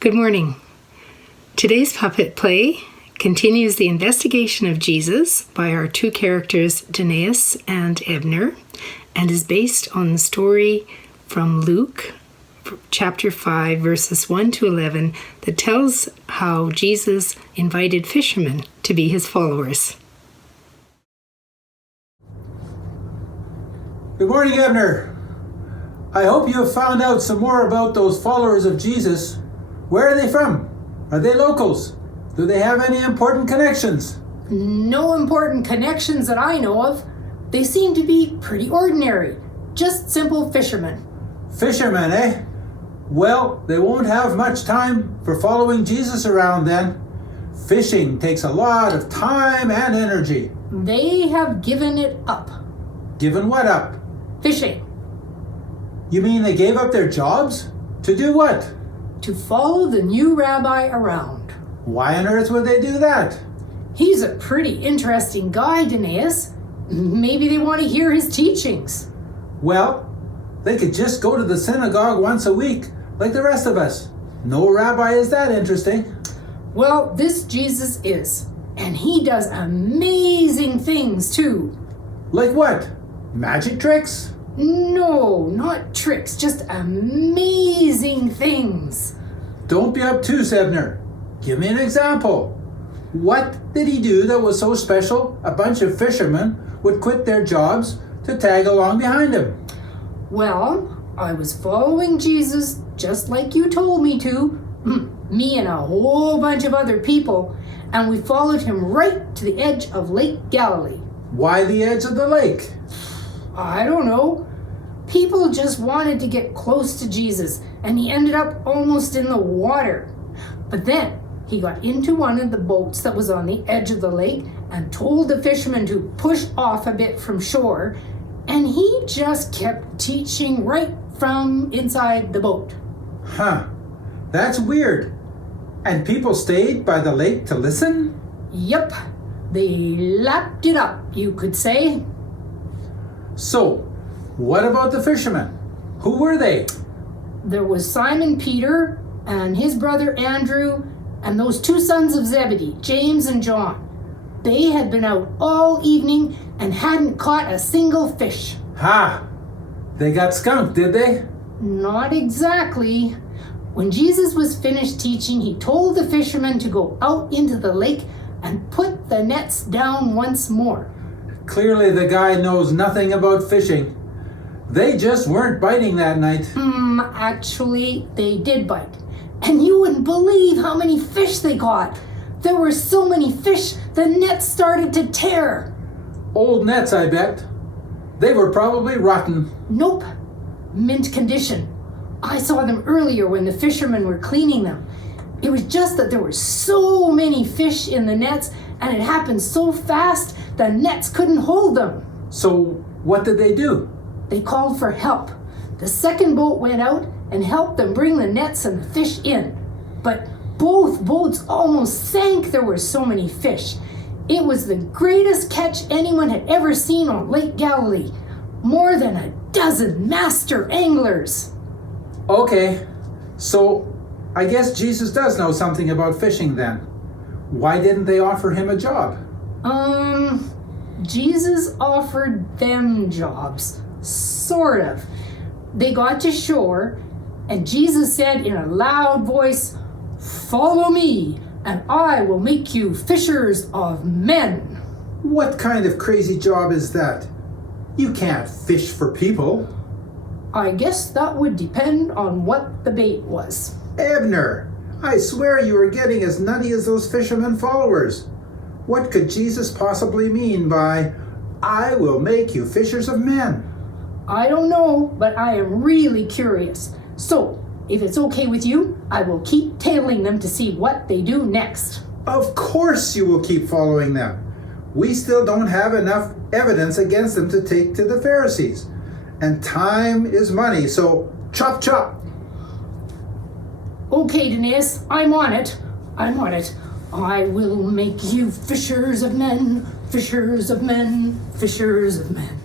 Good morning. Today's puppet play continues the investigation of Jesus by our two characters, Danaeus and Ebner, and is based on the story from Luke, chapter 5, verses 1 to 11, that tells how Jesus invited fishermen to be his followers. Good morning, Ebner. I hope you have found out some more about those followers of Jesus. Where are they from? Are they locals? Do they have any important connections? No important connections that I know of. They seem to be pretty ordinary. Just simple fishermen. Fishermen, eh? Well, they won't have much time for following Jesus around then. Fishing takes a lot of time and energy. They have given it up. Given what up? Fishing. You mean they gave up their jobs? To do what? To follow the new rabbi around. Why on earth would they do that? He's a pretty interesting guy, Danaeus. Maybe they want to hear his teachings. Well, they could just go to the synagogue once a week, like the rest of us. No rabbi is that interesting. Well, this Jesus is. And he does amazing things, too. Like what? Magic tricks? No, not tricks, just amazing things. Don't be obtuse, Ebner. Give me an example. What did he do that was so special a bunch of fishermen would quit their jobs to tag along behind him? Well, I was following Jesus just like you told me to, me and a whole bunch of other people, and we followed him right to the edge of Lake Galilee. Why the edge of the lake? I don't know. People just wanted to get close to Jesus, and he ended up almost in the water. But then he got into one of the boats that was on the edge of the lake and told the fishermen to push off a bit from shore, and he just kept teaching right from inside the boat. Huh. That's weird. And people stayed by the lake to listen? Yep. They lapped it up, you could say. So, what about the fishermen? Who were they? There was Simon Peter and his brother Andrew and those two sons of Zebedee, James and John. They had been out all evening and hadn't caught a single fish. Ha! They got skunked, did they? Not exactly. When Jesus was finished teaching, he told the fishermen to go out into the lake and put the nets down once more. Clearly the guy knows nothing about fishing. They just weren't biting that night. Actually, they did bite. And you wouldn't believe how many fish they caught. There were so many fish, the nets started to tear. Old nets, I bet. They were probably rotten. Nope. Mint condition. I saw them earlier when the fishermen were cleaning them. It was just that there were so many fish in the nets, and it happened so fast, the nets couldn't hold them. So, what did they do? They called for help. The second boat went out and helped them bring the nets and the fish in. But both boats almost sank, there were so many fish. It was the greatest catch anyone had ever seen on Lake Galilee. More than a dozen master anglers. Okay, so I guess Jesus does know something about fishing then. Why didn't they offer him a job? Jesus offered them jobs. Sort of. They got to shore, and Jesus said in a loud voice, "Follow me, and I will make you fishers of men." What kind of crazy job is that? You can't fish for people. I guess that would depend on what the bait was. Ebner, I swear you are getting as nutty as those fishermen followers. What could Jesus possibly mean by, "I will make you fishers of men"? I don't know, but I am really curious. So, if it's okay with you, I will keep tailing them to see what they do next. Of course you will keep following them. We still don't have enough evidence against them to take to the Pharisees. And time is money, so chop chop. Okay, Danaeus, I'm on it. I will make you fishers of men, fishers of men, fishers of men.